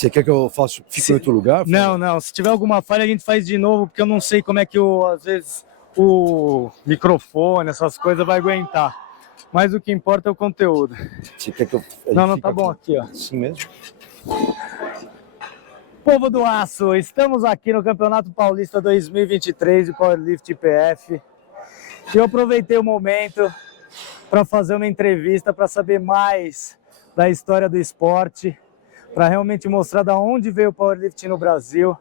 Você quer que eu faça, fique em outro lugar? Não. Se tiver alguma falha, a gente faz de novo, porque eu não sei como é que, às vezes, o microfone, essas coisas, vai aguentar. Mas o que importa é o conteúdo. Você quer que eu... Não, tá bom aqui, ó. Assim mesmo? Povo do Aço, estamos aqui no Campeonato Paulista 2023 de Powerlift IPF. E eu aproveitei o momento para fazer uma entrevista, para saber mais da história do esporte, para realmente mostrar de onde veio o Powerlifting no Brasil.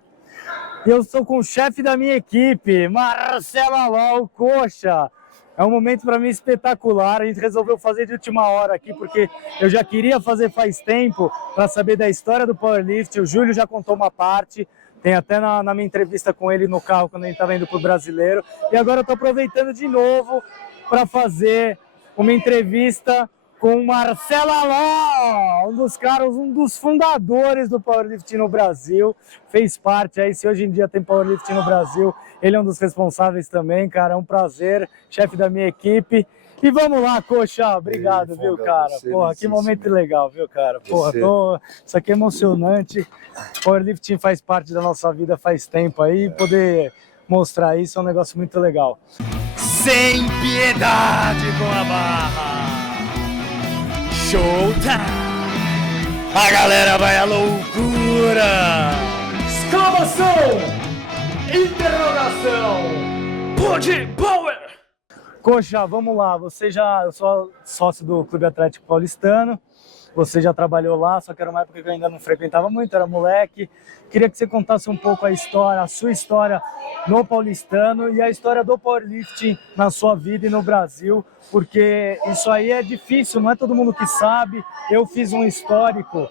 E eu estou com o chefe da minha equipe, Marcelo Alol, Coxa. É um momento para mim espetacular, a gente resolveu fazer de última hora aqui, porque eu já queria fazer faz tempo para saber da história do Powerlifting. O Júlio já contou uma parte, tem até na minha entrevista com ele no carro, quando a gente estava indo para o Brasileiro. E agora eu estou aproveitando de novo para fazer uma entrevista com o Marcelo Alol, um dos fundadores do Powerlifting no Brasil, fez parte aí, se hoje em dia tem Powerlifting no Brasil, ele é um dos responsáveis também, cara, é um prazer, chefe da minha equipe. E vamos lá, Coxa, obrigado, viu, cara? Porra, que momento legal, viu, cara? Porra, isso aqui é emocionante, Powerlifting faz parte da nossa vida faz tempo aí, poder mostrar isso é um negócio muito legal. Sem piedade com a barra! Showtime! A galera vai à loucura! Exclamação! Interrogação! Pode Power! Coxa, vamos lá, eu sou sócio do Clube Atlético Paulistano, você já trabalhou lá, só que era uma época que eu ainda não frequentava muito, era moleque. Queria que você contasse um pouco a sua história no Paulistano e a história do Powerlifting na sua vida e no Brasil, porque isso aí é difícil, não é todo mundo que sabe. Eu fiz um histórico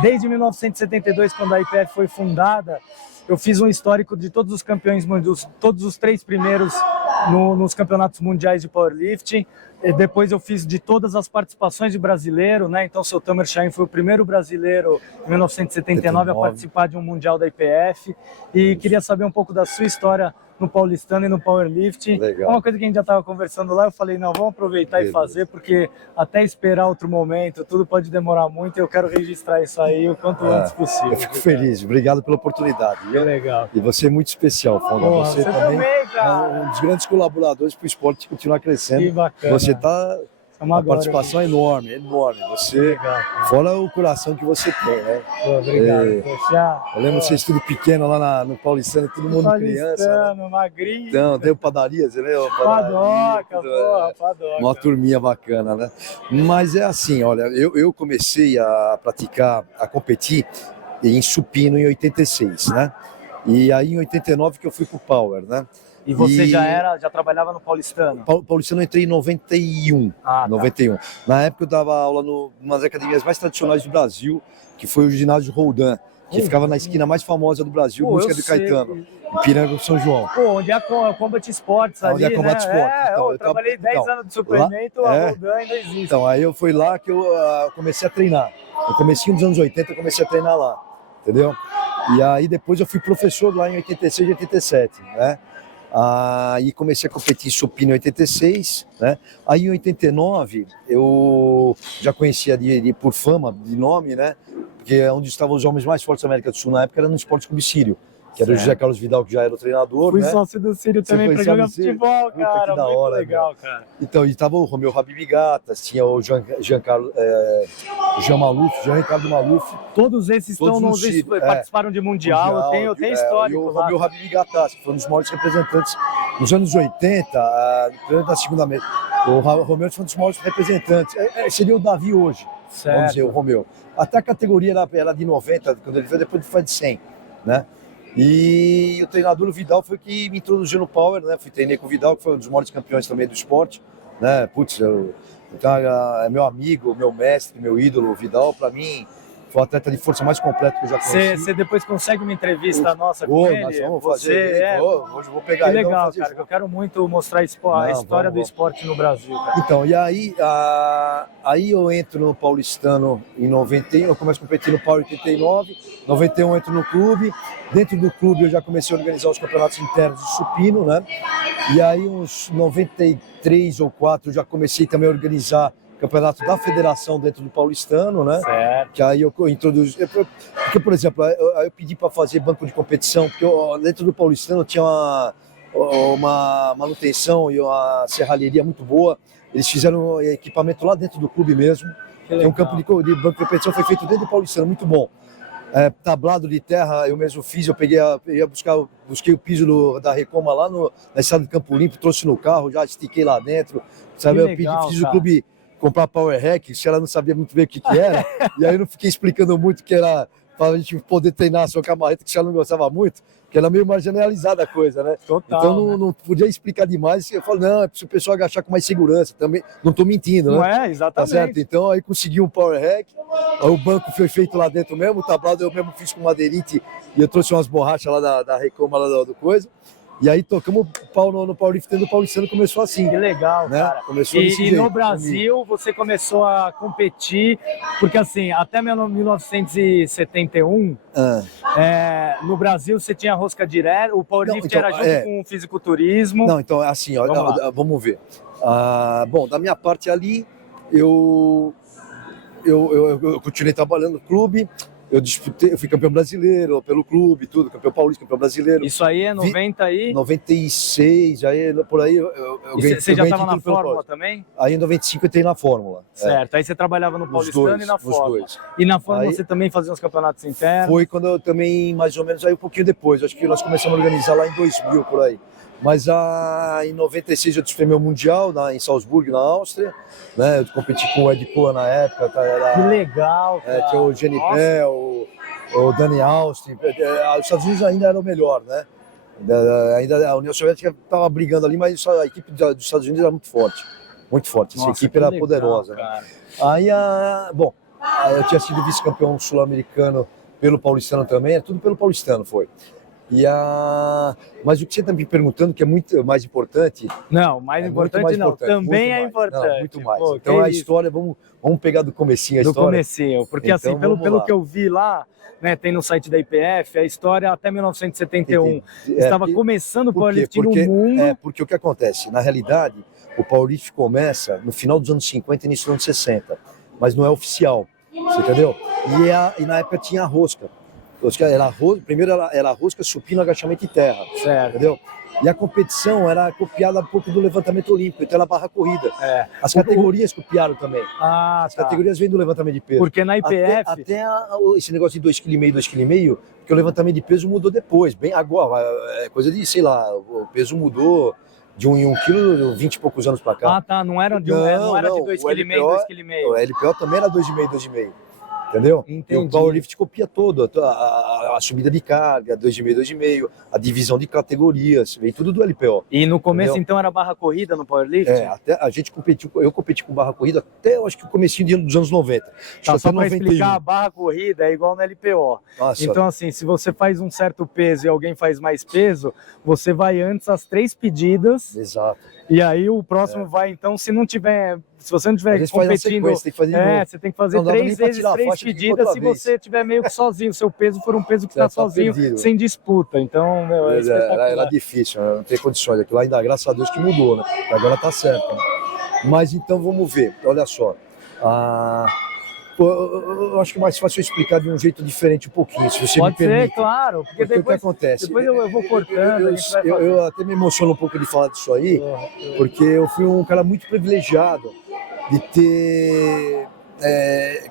desde 1972, quando a IPF foi fundada. Eu fiz um histórico de todos os campeões mundiais, todos os 3 primeiros nos campeonatos mundiais de powerlifting. E depois eu fiz de todas as participações de brasileiro, né? Então o seu Tamer Shahin foi o primeiro brasileiro em 1979 a participar de um mundial da IPF. E queria saber um pouco da sua história no Paulistano e no Powerlifting. Legal. Uma coisa que a gente já estava conversando lá, eu falei, não, vamos aproveitar e fazer, porque até esperar outro momento, tudo pode demorar muito, e eu quero registrar isso aí o quanto antes possível. Eu fico feliz, obrigado pela oportunidade. Legal. E você é muito especial, Fonda. Você também cara. é um dos grandes colaboradores para o esporte continuar crescendo. Que bacana. Você está... Uma participação enorme. Você, fora o coração que você tem, né? Obrigado, eu lembro de vocês tudo pequeno lá no Paulistano, todo mundo criança. Né? Magrinho. Então, deu padaria, você lembra? Padoca. Uma turminha bacana, né? Mas é assim, olha, eu comecei a praticar, a competir em supino em 86, né? E aí em 89 que eu fui pro Power, né? E você já trabalhava no Paulistano? Paulistano eu entrei em 91. Tá. 91. Na época eu dava aula numa das academias mais tradicionais do Brasil, que foi o ginásio Roldan, que ficava na esquina mais famosa do Brasil, Música do Caetano, em Piranga, São João. Onde é a Combat Sports ali, onde é a Combat Sports. Então, eu trabalhei 10 anos de suplemento, a Roldan ainda existe. Então, aí eu fui lá que eu comecei a treinar. No comecinho dos anos 80 eu comecei a treinar lá, entendeu? E aí depois eu fui professor lá em 86 e 87, né? Aí comecei a competir em supino em 86, né? Aí em 89 eu já conhecia por fama, de nome, né? Porque onde estavam os homens mais fortes da América do Sul na época era no Esporte Clube Sírio, que era o José Carlos Vidal, que já era o treinador. Fui né? sócio do Sírio também para jogar futebol, cara. Que da hora, legal, cara. Então, e tava o Romeu Habib Gatas, tinha o Jean Ricardo Maluf. Todos esses participaram de Mundial, eu tenho histórico. E o Romeu Habib Gatas, que foi um dos maiores representantes nos anos 80, durante a segunda metade. O Romeu foi um dos maiores representantes. Seria o Davi hoje, certo. Vamos dizer, o Romeu. Até a categoria era de 90, quando ele foi, depois ele foi de 100, né? E o treinador o Vidal foi que me introduziu no Power, né? Treinei com o Vidal, que foi um dos maiores campeões também do esporte, né? Putz, então, é meu amigo, meu mestre, meu ídolo, o Vidal, para mim foi o atleta de força mais completo que eu já conheci. Você depois consegue uma entrevista nossa com ele? Nós vamos fazer. Hoje eu vou pegar ele. Que legal, cara, que eu quero muito mostrar a história do esporte no Brasil, cara. Então, e aí eu entro no Paulistano em 91, eu começo a competir no Power 89, 91 eu entro no clube. Dentro do clube eu já comecei a organizar os campeonatos internos de supino, né? E aí uns 93 ou 4 eu já comecei também a organizar campeonato da federação dentro do paulistano, né? Certo. Que aí eu introduzi. Porque, por exemplo, eu pedi para fazer banco de competição, porque dentro do paulistano tinha uma manutenção e uma serralheria muito boa. Eles fizeram equipamento lá dentro do clube mesmo. Tem um campo de banco de competição, foi feito dentro do paulistano, muito bom. Tablado de terra eu mesmo fiz, busquei o piso da Recoma lá na estrada de Campo Limpo, trouxe no carro, já estiquei lá dentro, sabe? Fiz o clube comprar Power Hack, se ela não sabia muito bem o que era, e aí eu não fiquei explicando muito que era para a gente poder treinar a sua camarreta, que se ela não gostava muito, que era meio marginalizada a coisa, né? Total, então não podia explicar demais, eu falo, não, é para o pessoal agachar com mais segurança, também, não estou mentindo, né? Não é, exatamente. Tá certo? Então aí consegui um Power Hack, aí o banco foi feito lá dentro mesmo, o tablado eu mesmo fiz com madeirite, e eu trouxe umas borrachas lá da Recoma, lá do coisa, e aí tocamos o pau no powerlifting do paulistano, começou assim. Que legal, né? cara. Começou E jeito, no Brasil você começou a competir, porque assim, até 1971, no Brasil você tinha rosca direta, o powerlifting então, era junto com o fisiculturismo. Não, então assim, vamos ver. Bom, da minha parte ali, eu continuei trabalhando no clube. Eu fui campeão brasileiro pelo clube, tudo, campeão paulista, campeão brasileiro. Isso aí é 96, aí por aí eu ganhei. Você já estava na Fórmula também? Aí em 95 eu entrei na Fórmula. Certo, aí você trabalhava no Paulistano e na Fórmula. E na Fórmula você também fazia os campeonatos internos? Foi quando eu também, mais ou menos, aí um pouquinho depois. Acho que nós começamos a organizar lá em 2000, por aí. Mas em 96 eu disputei meu Mundial em Salzburgo, na Áustria. Né? Eu competi com o Ed Coa na época. Que legal, cara. Tinha o Jenny Bell, o Danny Austin. Os Estados Unidos ainda era o melhor, né? Ainda a União Soviética estava brigando ali, mas a equipe dos Estados Unidos era muito forte. Muito forte. Essa equipe era poderosa. Né? Aí, eu tinha sido vice-campeão sul-americano pelo paulistano também. Tudo pelo paulistano foi. Mas o que você está me perguntando, que é muito mais importante... Não, mais importante não, também é importante. Não, muito mais. Pô, então a história, vamos pegar do comecinho a história. Do comecinho, porque então, assim, pelo que eu vi lá, né, tem no site da IPF, a história até 1971 estava começando o powerlifting no mundo. Porque o que acontece, na realidade, o powerlifting começa no final dos anos 50 e início dos anos 60, mas não é oficial, você entendeu? E na época tinha a rosca. Primeiro era rosca, supino, agachamento e terra. Certo. Entendeu? E a competição era copiada um pouco do levantamento olímpico, então era barra corrida. As categorias copiaram também. As categorias vêm do levantamento de peso. Porque na IPF... Até esse negócio de 2,5 kg, porque o levantamento de peso mudou depois, bem agora. É coisa de, sei lá, o peso mudou de 1 em 1 quilo 20 e poucos anos para cá. Não era de 2,5 kg, 2,5 kg. O LPO também era 2,5, 2,5. Entendeu? Entendi. E o powerlift copia todo, a subida de carga, 2,5, 2,5, a divisão de categorias, vem tudo do LPO. E no começo, entendeu? Então, era barra corrida no powerlift? Até a gente eu competi com barra corrida até, eu acho que o comecinho dos anos 90. Só para explicar, a barra corrida é igual no LPO. Nossa. Então, assim, se você faz um certo peso e alguém faz mais peso, você vai antes às 3 pedidas. Exato. E aí o próximo vai, então, se você não tiver competindo, você tem que fazer 3 vezes 3 pedidas se você estiver meio que sozinho, seu peso for um peso que está sozinho, perdido. Sem disputa. Então, era difícil, não tem condições. Aquilo ainda, graças a Deus que mudou, né? Agora tá certo. Né? Mas então vamos ver, olha só. Eu acho que é mais fácil eu explicar de um jeito diferente um pouquinho, se você me permite. Pode ser, claro. Porque depois, o que acontece? Depois eu vou cortando. Eu até me emociono um pouco de falar disso aí, porque eu fui um cara muito privilegiado de ter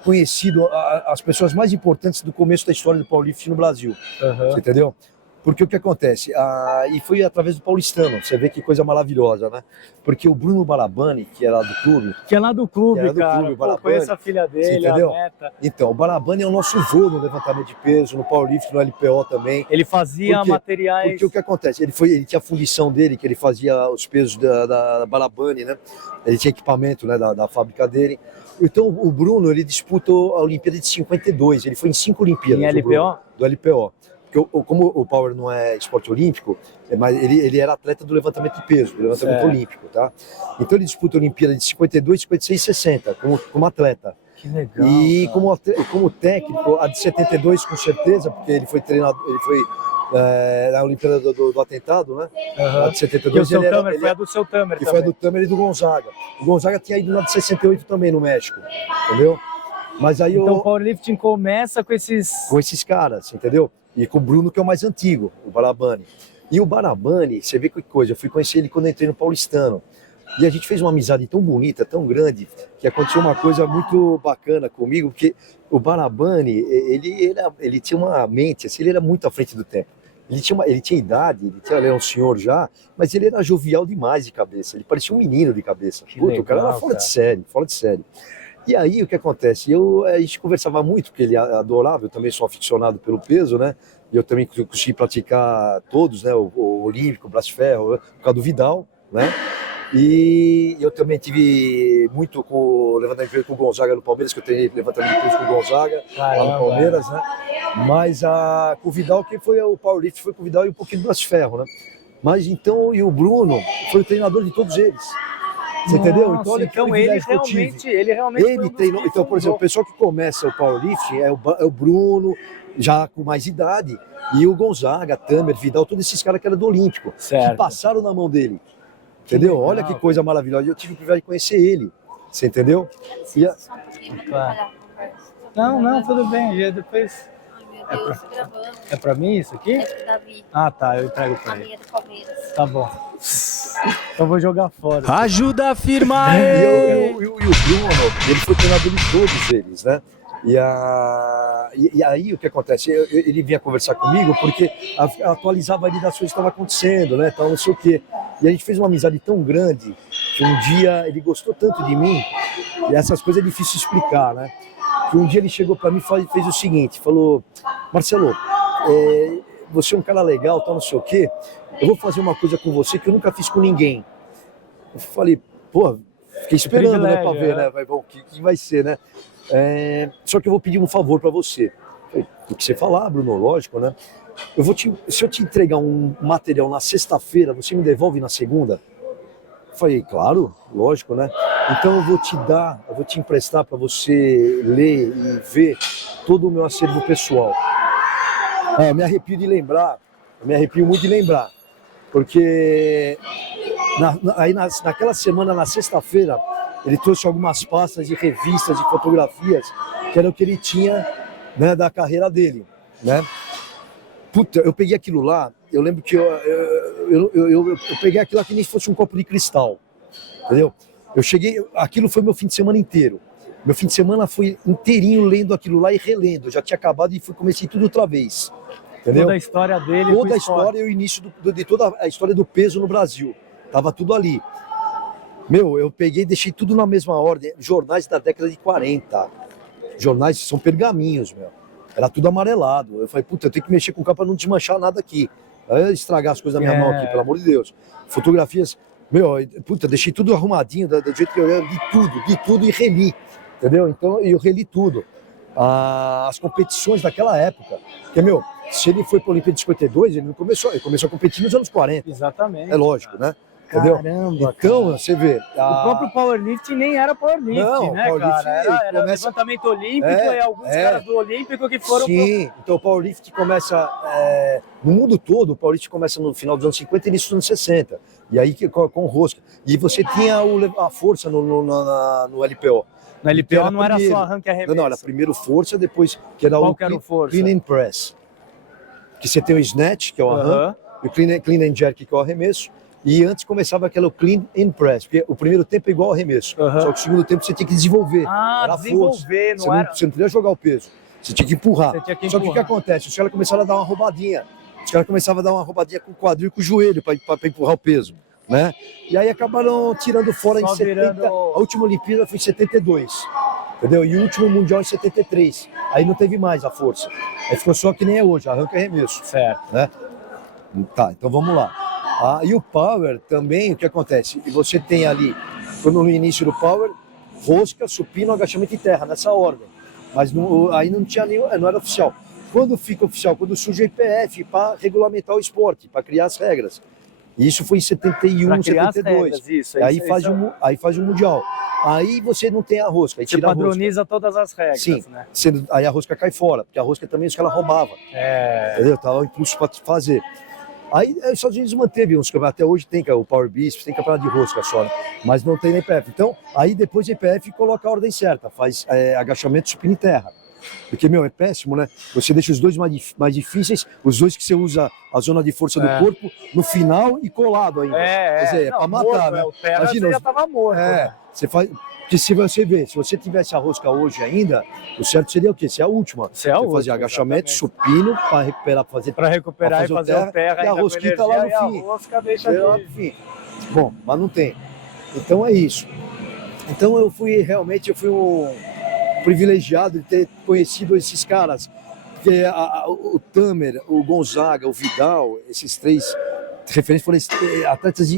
conhecido as pessoas mais importantes do começo da história do powerlifting no Brasil. Você entendeu? Porque o que acontece? E foi através do paulistano, você vê que coisa maravilhosa, né? Porque o Bruno Balabani, que era do clube... Que é lá do clube, cara. Conheço a filha dele, a neta. Então, o Balabani é o nosso vô no levantamento de peso, no powerlifting, no LPO também. Ele fazia materiais... Porque o que acontece? Ele tinha a fundição dele, que ele fazia os pesos da Balabani, né? Ele tinha equipamento, né, da fábrica dele. Então, o Bruno, ele disputou a Olimpíada de 52, ele foi em 5 Olimpíadas. Em LPO? Do LPO. Porque como o power não é esporte olímpico, mas ele era atleta do levantamento de peso, do levantamento olímpico, tá? Então ele disputa a Olimpíada de 52, 56 e 60 como atleta. Que legal. E como técnico, a de 72 com certeza, porque ele foi treinado, ele foi na Olimpíada do atentado, né? A de Que o 72, seu ele Tamer, foi a do seu Tamer que também. foi a do Tamer e do Gonzaga. O Gonzaga tinha ido na de 68 também no México, entendeu? Mas aí Então o powerlifting começa com esses caras, entendeu? E com o Bruno, que é o mais antigo, o Balabani. E o Balabani, você vê que coisa, eu fui conhecer ele quando eu entrei no Paulistano. E a gente fez uma amizade tão bonita, tão grande, que aconteceu uma coisa muito bacana comigo, porque o Balabani, ele tinha uma mente, assim, ele era muito à frente do tempo. Ele tinha idade, ele era um senhor já, mas ele era jovial demais de cabeça, ele parecia um menino de cabeça. Puta, o cara era fora de série, fora de série. E aí o que acontece? A gente conversava muito, porque ele adorava, eu também sou aficionado pelo peso, né? E eu também consegui praticar todos, né? O Olímpico, o Braço de Ferro, por causa do Vidal, né? E eu também tive muito com o levantamento de peso com o Gonzaga no Palmeiras, que eu treinei levantamento de peso com o Gonzaga lá no Palmeiras, né? Mas com o Vidal, quem foi o powerlift foi com o Vidal e um pouquinho do Braço de Ferro, né? Mas então, e o Bruno foi o treinador de todos eles. Você entendeu? Então, olha que privilégio que eu tive. Ele realmente Ele treinou. Então, por exemplo, o pessoal que começa o powerlifting é o Bruno, já com mais idade, e o Gonzaga, Tamer, Vidal, todos esses caras que eram do Olímpico, que passaram na mão dele. Entendeu? legal, Olha que coisa maravilhosa. Eu tive o privilégio de conhecer ele. Você entendeu? Não, tudo bem. Já depois. Ai, meu Deus, tô gravando. É pra mim isso aqui? É pro Davi. Ah, tá. Eu entrego pra A ele. minha do Palmeiras. Tá bom. Então vou jogar fora. Ajuda a firmar! E o Bruno, ele foi treinador de todos eles, né? E aí o que acontece? Ele vinha conversar comigo porque atualizava ali das coisas que estavam acontecendo, né? Tal, não sei o quê. E a gente fez uma amizade tão grande que um dia ele gostou tanto de mim, e essas coisas é difícil explicar, né? Que um dia ele chegou para mim e fez o seguinte, falou: Marcelo, você é um cara legal, tal, não sei o quê, eu vou fazer uma coisa com você que eu nunca fiz com ninguém. Eu falei, pô, fiquei esperando, né, para ver, né? Vai, bom, o que vai ser, né? Só que eu vou pedir um favor para você. Falei, o que você falar, Bruno, lógico, né? Se eu te entregar um material na sexta-feira, você me devolve na segunda? Eu falei, claro, lógico, né? Então eu vou te emprestar para você ler e ver todo o meu acervo pessoal. Eu me arrepio muito de lembrar, porque naquela semana, na sexta-feira, ele trouxe algumas pastas de revistas, de fotografias, que era o que ele tinha, né, da carreira dele, né? Puta, eu peguei aquilo lá, eu lembro que eu peguei aquilo lá que nem se fosse um copo de cristal, entendeu? Aquilo foi meu fim de semana inteiro. Meu fim de semana foi inteirinho lendo aquilo lá e relendo. Eu já tinha acabado e comecei tudo outra vez, entendeu? Toda a história dele. Toda a história e o início de toda a história do peso no Brasil. Tava tudo ali. Meu, eu peguei e deixei tudo na mesma ordem. Jornais da década de 40. Jornais são pergaminhos, meu. Era tudo amarelado. Eu falei, puta, eu tenho que mexer com o carro para não desmanchar nada aqui. Aí estragar as coisas da minha mão aqui, pelo amor de Deus. Fotografias, meu, puta, deixei tudo arrumadinho, do jeito que eu ia, de tudo e reli. Entendeu? Então eu reli tudo. As competições daquela época. Porque, meu, se ele foi para a Olimpíada de 52, ele começou a competir nos anos 40. Exatamente. É lógico, né? Entendeu? Caramba, então, cara. você vê. O próprio powerlifting nem era powerlifting, não, né, powerlifting cara? Era começa... levantamento olímpico e alguns caras do Olímpico que foram... Sim, então o powerlifting começa... no mundo todo, o powerlifting começa no final dos anos 50 e início dos anos 60. E aí com rosca. E você tinha a força no LPO. No LPO não era só arranque e arremesso. Não, era primeiro força, depois que era Qual que era o força? Clean and Press. Que você tem o snatch, que é o arranque, e o clean and jerk, que é o arremesso. E antes começava aquele clean and press, porque o primeiro tempo é igual ao arremesso. Só que o segundo tempo você tinha que desenvolver. Era desenvolver, força. Você não podia jogar o peso. Você tinha que empurrar. Só que o que empurrar. acontece? Os caras começaram a dar uma roubadinha. Os caras começavam a dar uma roubadinha com o quadril e com o joelho para empurrar o peso, né? E aí acabaram tirando fora Só em 70. A última Olimpíada foi em 72. Entendeu? E o último Mundial em 73. Aí não teve mais a força. Aí ficou só que nem é hoje, arranca e arremesso. Certo. Né? Tá, então vamos lá. E o power também, o que acontece? E você tem ali, quando no início do power, rosca, supino, agachamento e terra, nessa ordem. Mas aí não tinha nenhum, não era oficial. Quando fica oficial? Quando surge o IPF para regulamentar o esporte, para criar as regras. E isso foi em 71, Pra criar as 72. regras, isso. E aí isso, faz, isso, aí faz o Mundial. Aí você não tem a rosca, aí você tira a rosca. padroniza todas as regras, Sim. né? Aí a rosca cai fora, porque a rosca também os caras roubavam. Entendeu? Tava o impulso para fazer. Aí os Estados Unidos manteve uns campeonatos, até hoje tem o Power Beast, tem campeonato de rosca só, né? Mas não tem na IPF. Então, aí depois a IPF coloca a ordem certa, faz agachamento, supino e terra. Porque, meu, é péssimo, né? Você deixa os dois mais difíceis, os dois que você usa a zona de força do corpo no final e colado ainda. Quer dizer, é pra matar, morto, né? O terra Imagina, você já tava morto. né? você faz. Porque se você ver, se você tivesse a rosca hoje ainda, o certo seria o quê? Ser a última. Ser a Você última, fazer agachamento, exatamente. supino, para recuperar, Pra recuperar pra e fazer o terra e a ainda com rosquita lá no energia, fim. E a rosca deixa Lá de... no fim. Bom, mas não tem. Então é isso. Então eu fui um privilegiado de ter conhecido esses caras. Porque o Tamer, o Gonzaga, o Vidal, esses três referências foram atletas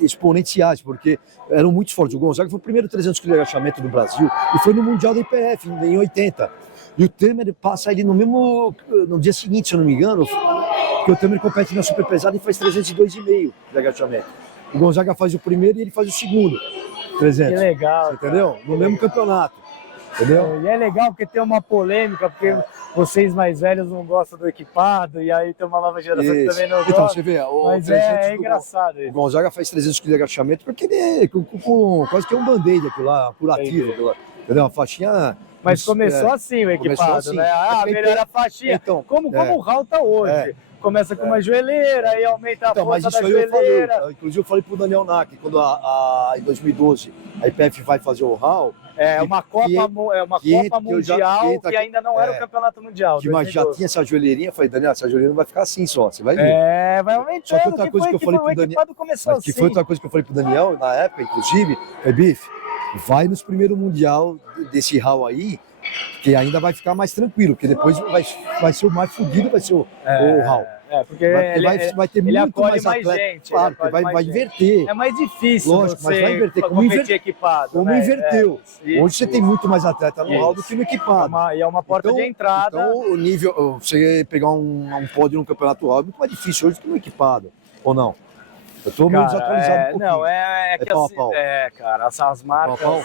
exponenciais, porque eram muito fortes. O Gonzaga foi o primeiro 300 kg de agachamento do Brasil e foi no Mundial da IPF em 80. E o Tamer passa ali no dia seguinte, se eu não me engano, porque o Tamer compete na super pesada e faz 302,5 de agachamento. O Gonzaga faz o primeiro e ele faz o segundo 300. Que legal. Você entendeu? No mesmo campeonato. Entendeu? E é legal porque tem uma polêmica, porque vocês mais velhos não gostam do equipado, e aí tem uma nova geração que também não Então, gosta. você vê, Mas 300 é engraçado O isso. Gonzaga faz 300 kg de agachamento porque ele é quase que é um band-aid aquilo lá, curativo. Aquilo lá, entendeu? Uma faixinha. Mas começou assim o equipado, assim. né? Melhora a faixinha. Então, como o Raul tá hoje. Começa com uma joelheira, aí aumenta a Então, mas força isso da aí eu falei. joelheira. Inclusive eu falei pro Daniel Nak, quando em 2012 a IPF vai fazer o RAW, É uma Copa, Copa Mundial que ainda não era o Campeonato Mundial. que mas já 2012. tinha essa joelheirinha, eu falei, Daniel, essa joelheirinha não vai ficar assim só, você vai ver. Vai aumentando. Só que outra coisa que eu falei pro Daniel, equipado começou mas assim. que foi outra coisa que eu falei pro Daniel na época, inclusive, é Bife, vai nos primeiros Mundial desse RAW aí, que ainda vai ficar mais tranquilo, porque depois vai ser o mais fodido, vai ser o RAW. Porque vai ter ele muito acolhe mais mais atleta. gente. Claro, ele acolhe vai mais gente. inverter. É mais difícil Lógico, mas vai inverter. Como competir equipado. Como né? inverteu. Isso, Hoje você tem muito mais atleta no Isso. RAW do que no equipado. E é uma porta de entrada. Então o nível, você pegar um pódio no campeonato RAW é muito mais difícil hoje do que no equipado. Ou não? Eu tô meio desatualizado um pouquinho. Não, é que pau a assim, pau. cara, essas marcas Pau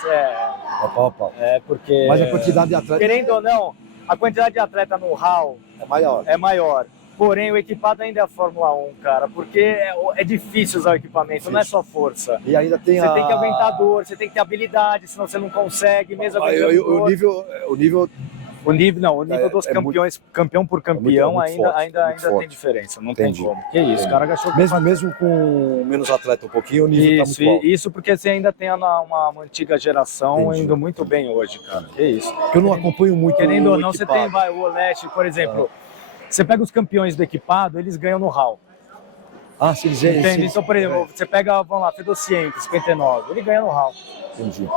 a pau a pau. porque... Mas a quantidade de atletas Querendo ou não, a quantidade de atleta no RAW é maior. é maior. Porém, o equipado ainda é a Fórmula 1, cara, porque é difícil usar o equipamento, não é só força. E ainda tem Você tem que aguentar dor, você tem que ter habilidade, senão você não consegue, mesmo aguentando dor. O nível O nível dos é campeões, campeão por campeão, muito forte, ainda forte. tem diferença, não Entendi. tem como. Que isso, o cara agachou mesmo com menos atleta um pouquinho, o nível isso, tá muito alto. isso porque você ainda tem uma antiga geração Entendi. indo muito bem hoje, cara. Que isso. Porque eu não acompanho muito Querendo o ou não, você equipado. tem o Olete, por exemplo. Você pega os campeões do equipado, eles ganham no RAW. Se eles Entende? Então, por exemplo, você pega, vamos lá, Fedocienko, 59, ele ganha no RAW. Entendi.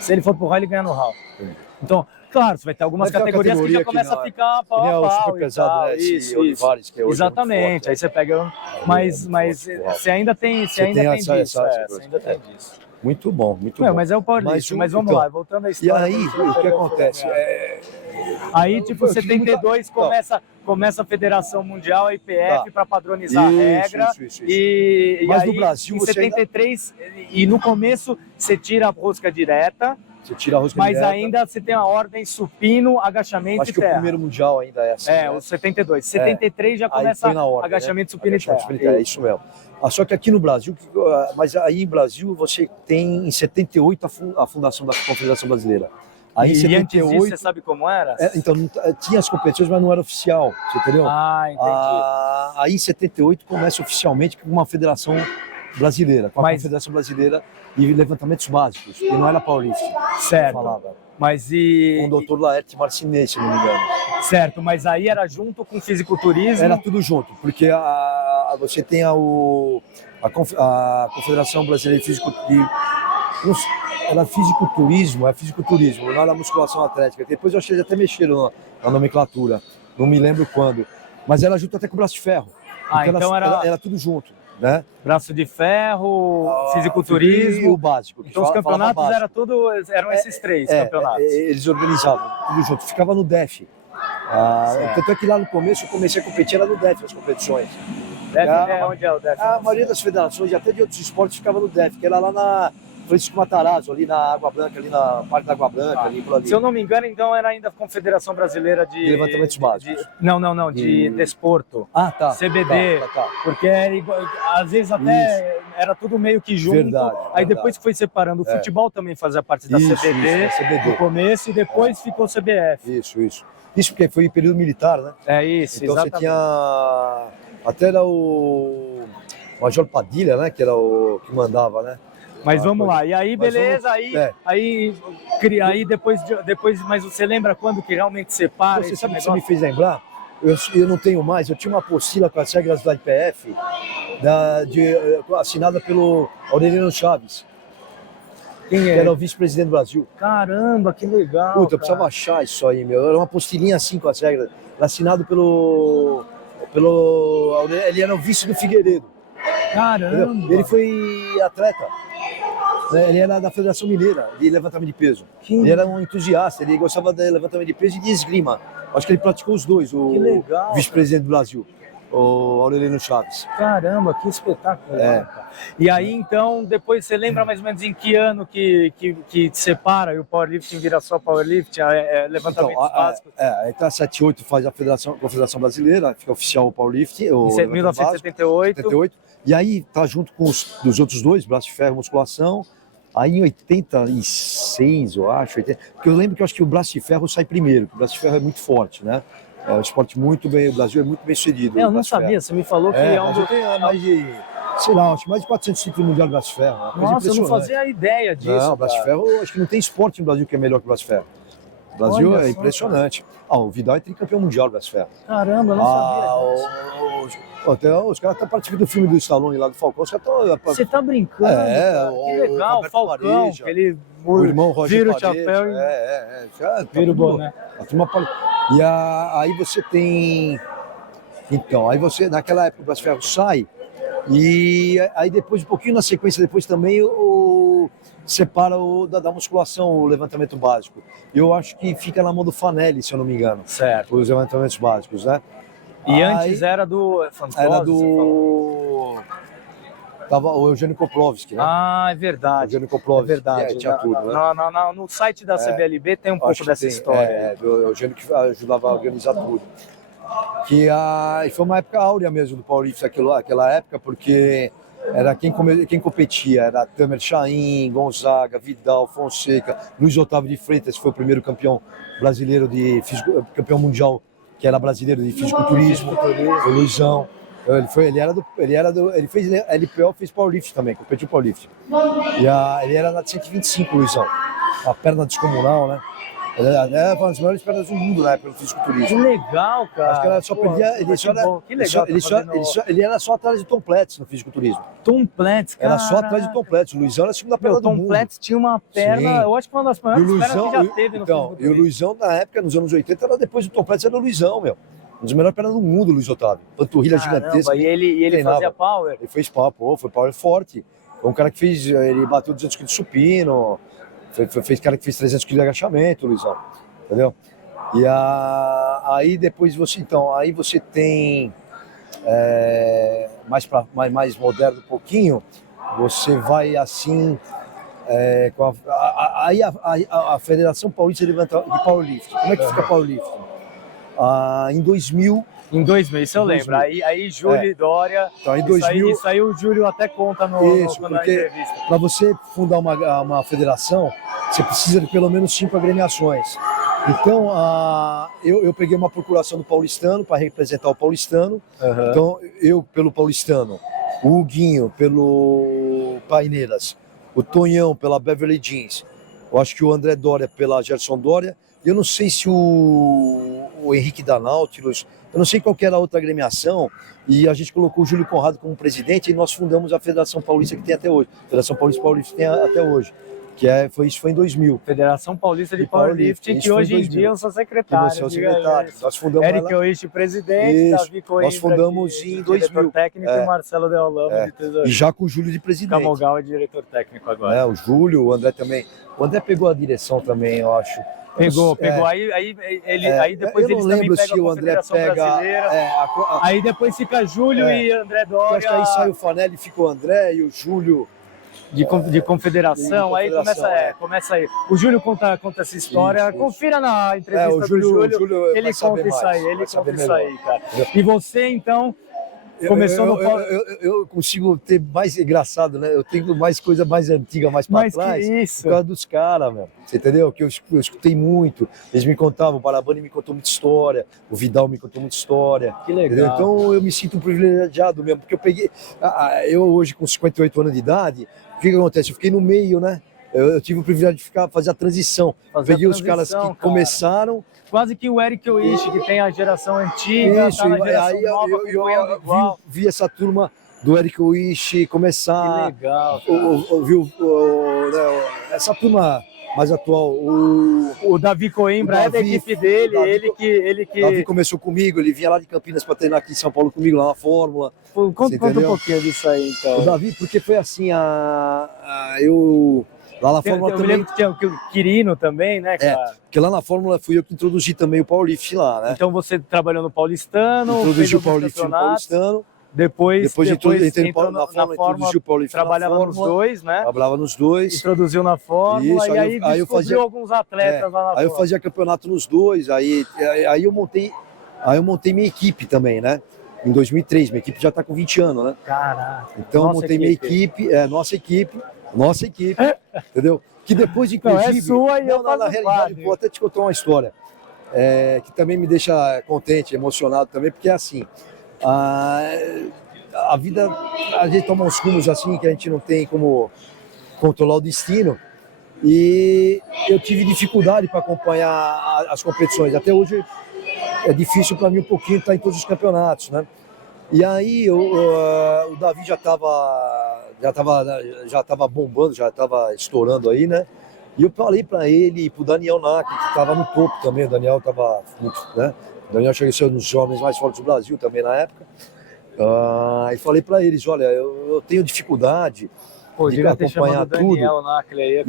Se ele for pro RAW, ele ganha no RAW. Entendi. Então, claro, você vai ter algumas Vai ter uma categorias que já categoria começa que a ficar pau nem é a o pau super e pesado, tal. né? Esse Isso. Olivares, que é hoje Exatamente, muito forte, aí você pega, mas muito forte. você ainda tem Você tem disso, essa você ainda tem disso. Muito bom, muito bom. Mas é o powerlifting, mas vamos lá, voltando à E história. aí, o que acontece? Aí, tipo, eu tive 72 começa a Federação Mundial, a IPF, para padronizar a regra. Isso. E Mas aí, no Brasil, em você 73, e no começo você tira a rosca direta, Você tira a rosca mas direta. ainda você tem a ordem supino, agachamento Acho e que terra. o primeiro mundial ainda é assim. né? O 72. 73 já Aí começa foi na ordem, agachamento, né? supino e terra. Agachamento, supino e terra, é isso mesmo. Só que aqui no Brasil, mas aí em Brasil você tem em 78 a fundação da Confederação Brasileira. Aí em E antes disso, 78, você sabe como era? então tinha as competições, mas não era oficial, você entendeu? Entendi. Aí em 78 começa oficialmente com uma federação brasileira, com a Mas- Confederação Brasileira de Levantamentos Básicos, que não era paulista, Certo. falava. Mas Com o doutor Laerte Marcinez, se não me engano. Certo, mas aí era junto com fisiculturismo. Era tudo junto, porque você tem a Confederação Brasileira de Fisiculturismo. Era fisiculturismo, não era musculação atlética. Depois eu achei que até mexeram na nomenclatura, não me lembro quando. Mas era junto até com o braço de ferro. Então era tudo junto, né? braço de ferro, E o fisiculturismo. básico. que Então os falava campeonatos básico. eram esses três campeonatos. Eles organizavam tudo junto, ficava no DEF. Tanto é que lá no começo eu comecei a competir, era no DEF as competições. Onde é o DEF? A maioria das federações, até de outros esportes, ficava no DEF, que era lá na Francisco Matarazzo, ali na Água Branca, ali na Parque da Água Branca, ali por ali. Se eu não me engano, então era ainda a Confederação Brasileira de Levantamentos básicos. De desporto. Ah, tá. CBD, Tá. porque era às vezes até era tudo meio que junto. Verdade, Aí verdade. depois foi separando. O futebol também fazia parte da Isso, CBD, da CBD. no começo, e depois ficou CBF. Isso. Isso porque foi período militar, né? É isso, Então exatamente. você tinha... Até era o Major Padilha, né? Que era o que mandava, né? Mas vamos coisa. lá, e aí Mas beleza, aí depois, mas você lembra quando que realmente separa Você esse sabe o que você negócio? me fez lembrar? Eu não tenho mais, eu tinha uma apostila com as regras da IPF, assinada pelo Aureliano Chaves, Quem que é? era o vice-presidente do Brasil. Caramba, que legal. Puta, eu cara. precisava achar isso aí, meu. Era uma apostilinha assim com as regras. Era assinado pelo ele era o vice do Figueiredo. Caramba. Entendeu? Ele foi atleta. Né? Ele era da Federação Mineira de levantamento de peso. Ele era um entusiasta, ele gostava de levantamento de peso e de esgrima. Acho que ele praticou os dois, o Que legal, vice-presidente do Brasil, o Aureliano Chaves. Caramba, que espetáculo. É. Cara. E aí, então, depois você lembra mais ou menos em que ano que separa e o powerlifting vira só powerlifting, levantamentos básicos? Então a 78 faz a Confederação Brasileira, fica oficial o powerlifting. Em 1978. 78. E aí tá junto com dos outros dois, braço de ferro e musculação. Aí em 86, eu acho, porque eu lembro que eu acho que o braço de ferro sai primeiro, porque o braço de ferro é muito forte, né? É um esporte muito bem, o Brasil é muito bem sucedido. Eu não sabia, você me falou que é um do... tem mais de, sei lá, acho que mais de 400 títulos mundial de braço de ferro. Nossa, eu não fazia ideia disso. Não, braço de ferro, acho que não tem esporte no Brasil que é melhor que o braço de ferro. O Brasil Olha é só, impressionante. O Vidal é tricampeão mundial do braço de ferro. Caramba, eu não sabia disso. Os caras estão participando do filme do Stallone lá do Falcão. Os caras estão... Você tá brincando? Cara. Que legal, Roberto Falcão, Pareja, aquele o irmão Roger vira o Pareja, chapéu e vira o boné. E aí você tem... Então, aí você, naquela época o braço de ferro sai, e aí depois, um pouquinho na sequência, depois também separa da musculação, o levantamento básico. Eu acho que fica na mão do Fanelli, se eu não me engano. Certo. Os levantamentos básicos, né? E antes era do... Era do... Tava o Eugênio Koplovski, né? Ah, é verdade. Eugênio Koplovski, É verdade. tinha tudo, né? No site da CBLB tem um pouco dessa história. O Eugênio que ajudava a organizar tudo. E foi uma época áurea mesmo do powerlifting, aquela época, porque era quem competia, era Tamer Chaim, Gonzaga, Vidal, Fonseca, Luiz Otávio de Freitas, que foi o primeiro campeão brasileiro campeão mundial, que era brasileiro de fisiculturismo, o Luizão. Ele fez LPO, fez powerlifting também, competiu powerlifting. Ele era na 125, o Luizão, a perna descomunal, né? Ele era uma das maiores pernas do mundo na época do fisiculturismo. Que legal, cara. Acho que ela só perdia. Ele era só atrás de Tom Platz no fisiculturismo. Tom Platz, cara. Era só atrás de Tom Platz. O Luizão era a segunda perna do mundo. Tom Platz tinha uma perna, eu acho que uma das maiores pernas que já teve no fisiculturismo. E o Luizão, na época, nos anos 80, era depois do Tom Platz, era o Luizão, meu. Um dos melhores pernas do mundo, o Luiz Otávio. Panturrilha gigantesca. E ele fazia power? Ele fez power, foi power forte. Foi um cara que fez, ele bateu 200 kg de supino, fez cara que fez 300 kg de agachamento, o Luizão. Entendeu? E aí depois você tem mais moderno um pouquinho, você vai assim aí a Federação Paulista de Powerlifting. Como é que fica Powerlifting? Em 2000. Em 2000, isso eu lembro. Aí Júlio e Dória. Então, em 2000, isso aí o Júlio até conta na entrevista. Para você fundar uma federação, você precisa de pelo menos 5 agremiações. Então, eu peguei uma procuração do paulistano para representar o paulistano. Uhum. Então, eu pelo paulistano, o Huguinho pelo Paineiras, o Tonhão pela Beverly Jeans, eu acho que o André Dória pela Gerson Dória. Eu não sei se o Henrique da Nautilus, eu não sei qual que era a outra agremiação, e a gente colocou o Júlio Conrado como presidente e nós fundamos a Federação Paulista que tem até hoje. A Federação Paulista tem até hoje. Isso foi em 2000. Federação Paulista de Powerlifting, que hoje em dia eu sou secretário. Você é o secretário. Nós fundamos Eric Oishi, presidente, Davi Coimbra, nós fundamos em 2000. Diretor técnico, e Marcelo Deolamo, de tesouro. E já com o Júlio de presidente. Camogal é diretor técnico agora. O Júlio, o André também. O André pegou a direção também, eu acho. Pegou. É. Aí depois eu não eles também lembro pegam se a o André Confederação pega. Brasileira. Aí depois fica Júlio É. e André Eu acho que Doria aí sai o Fanelli, fica o André e o Júlio. de confederação. de Aí confederação, começa aí. O Júlio conta essa história. Isso, isso. Confira na entrevista o Júlio do Júlio. vai Ele saber conta isso mais, aí. Ele vai saber conta isso melhor. aí, cara. E você, então, começou no eu consigo ter mais engraçado, né? Eu tenho mais coisa mais antiga, mais pra Mas que trás. isso? Por causa dos caras, meu. Você entendeu? Que eu escutei muito. Eles me contavam, o Balabani me contou muita história, o Vidal me contou muita história. Que legal. Entendeu? Então eu me sinto privilegiado mesmo, porque eu peguei. Eu hoje, com 58 anos de idade, o que acontece? Eu fiquei no meio, né? Eu tive o privilégio de fazer a transição. Peguei os caras que começaram. Quase que o Eric Oishi, que tem a geração antiga, Isso, tá na geração aí nova, acompanhando igual. vi essa turma do Eric Oishi começar. Que legal. Essa turma mais atual. O Davi Coimbra é da equipe dele, ele que... Davi começou comigo, ele vinha lá de Campinas para treinar aqui em São Paulo comigo, lá na Fórmula. Conta um pouquinho disso aí, então. O Davi, porque foi assim, eu... Lá na Fórmula eu também. me lembro que tinha o Quirino também, né, cara? Porque lá na Fórmula fui eu que introduzi também o Powerlift lá, né? Então você trabalhou no Paulistano, introduzi o Powerlift no Paulistano. Depois entrei na Fórmula, introduzi o Powerlift trabalhava na nos Fórmula, dois, né? Trabalhava nos dois. Introduziu na Fórmula. Isso, e aí eu descobriu fazia, alguns atletas lá na Fórmula. Aí eu fazia campeonato nos dois, aí eu montei minha equipe também, né? Em 2003, minha equipe já está com 20 anos, né? Caraca. Então eu montei minha equipe, nossa equipe, entendeu? Que depois, inclusive... Não, é sua e eu na realidade, vou até te contar uma história, que também me deixa contente, emocionado também, porque é assim, a vida, a gente toma uns rumos assim que a gente não tem como controlar o destino, e eu tive dificuldade para acompanhar as competições. Até hoje é difícil para mim um pouquinho estar em todos os campeonatos, né? E aí o Davi já estava bombando, já estava estourando aí, né? E eu falei para ele e para o Daniel Nack, que estava no topo também. O Daniel estava muito, né? O Daniel chegou a ser um dos jovens mais fortes do Brasil também na época. E falei para eles, olha, eu tenho dificuldade de acompanhar tudo. Daniel Nack aí,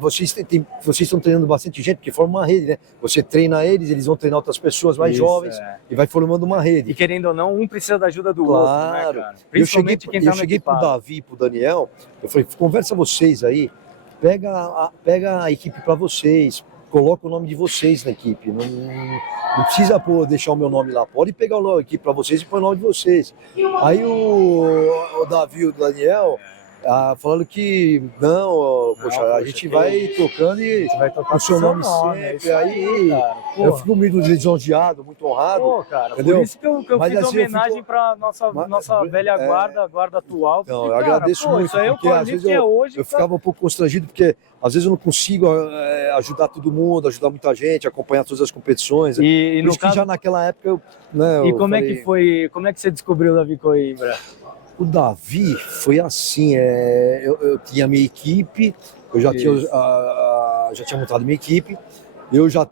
vocês estão treinando bastante gente, porque forma uma rede, né? Você treina eles vão treinar outras pessoas mais jovens e vai formando uma rede. E querendo ou não, um precisa da ajuda do outro, né, cara? Principalmente eu cheguei pro Davi e pro Daniel, eu falei, conversa vocês aí, pega a equipe para vocês, coloca o nome de vocês na equipe, não precisa deixar o meu nome lá, pode pegar a equipe para vocês e pôr o nome de vocês. Aí o Davi e o Daniel... falando que poxa, a gente vai tocando e vai tocar o seu nome sempre. Aí eu fico muito lisonjeado, muito honrado. Pô, cara, entendeu? Por isso que eu fiz assim, homenagem para nossa velha guarda, a guarda atual. Então, eu agradeço muito, porque às vezes eu ficava um pouco constrangido, porque às vezes eu não consigo ajudar todo mundo, ajudar muita gente, acompanhar todas as competições. E por isso que já naquela época como é que foi? Como é que você descobriu o Davi Coimbra? O Davi foi assim, eu tinha minha equipe, eu já tinha montado minha equipe, eu já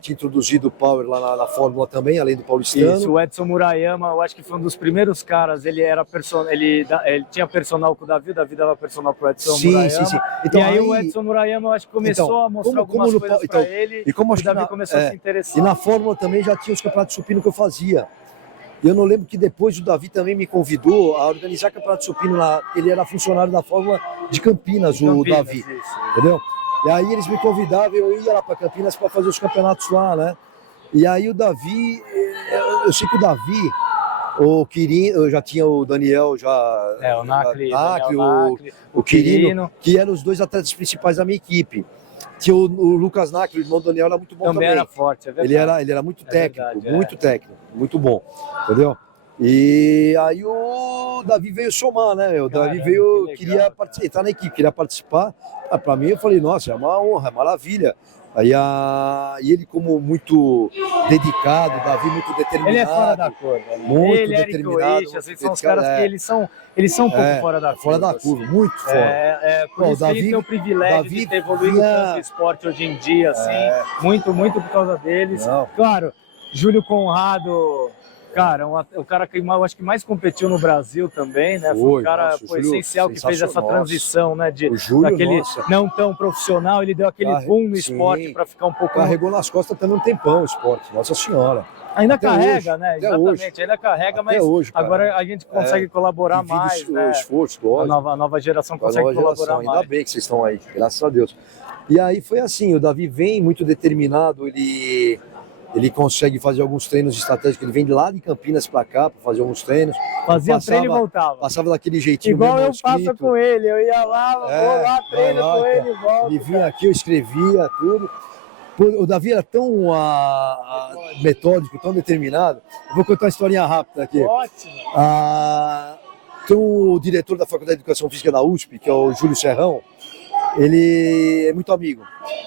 tinha introduzido o Power lá na Fórmula também, além do Paulistano. Isso, o Edson Murayama, eu acho que foi um dos primeiros caras, ele tinha personal com o Davi dava personal pro Edson Murayama. Sim. Então, e aí o Edson Murayama, eu acho que começou a mostrar algumas coisas para ele, e como o Davi começou a se interessar. E na Fórmula também já tinha os campeonatos supino que eu fazia. Eu não lembro que depois o Davi também me convidou a organizar campeonato supino lá. Ele era funcionário da Fórmula de Campinas, o Davi. Isso. Entendeu? E aí eles me convidavam, eu ia lá para Campinas para fazer os campeonatos lá, né? E aí o Davi, eu sei que o Davi, o Quirino, eu já tinha o Daniel, o Nacli, o Quirino, que eram os dois atletas principais da minha equipe. Tinha o Lucas Nacli, o irmão do Daniel, era muito bom também. Era forte, é verdade. Ele era muito técnico, técnico, muito bom, entendeu? E aí o Davi veio somar, né? O Davi queria entrar na equipe, queria participar. Para mim, eu falei, nossa, é uma honra, é maravilha. E ele, como muito dedicado, o Davi muito determinado. Ele é fora da curva. Muito determinado. Esses são os caras que eles são um pouco fora da curva. Fora da curva, muito fora. Por isso que ele tem o privilégio de ter evoluído tanto o esporte hoje em dia, assim. Muito por causa deles. Claro, Júlio Conrado Cara, o cara que eu acho que mais competiu no Brasil também, né? Foi um cara nossa, Júlio, essencial que fez essa sensacional. transição, né? O Júlio, daquele nossa. não tão profissional, ele deu aquele boom no Sim. esporte para ficar um pouco. Carregou nas costas também um tempão o esporte, nossa senhora. Ainda Até carrega, hoje, né? até Exatamente, hoje. ainda carrega, Até mas hoje, cara. agora a gente consegue colaborar Divide mais, né? o esforço, lógico. A nova geração A consegue nova colaborar geração, mais. ainda bem que vocês estão aí, graças a Deus. E aí foi assim, o Davi vem muito determinado, ele consegue fazer alguns treinos estratégicos, ele vem de lá de Campinas para cá para fazer alguns treinos. Fazia treino e voltava. Passava daquele jeitinho Igual mesmo eu faço escrito. com ele, eu ia lá, vou lá, treino vai lá, com ele e então. volto. Ele vinha aqui, eu escrevia tudo. Pô, o Davi era tão metódico, tão determinado. Eu vou contar uma historinha rápida aqui. Ótimo. Tem o diretor da Faculdade de Educação Física da USP, que é o Júlio Serrão, ele é muito amigo.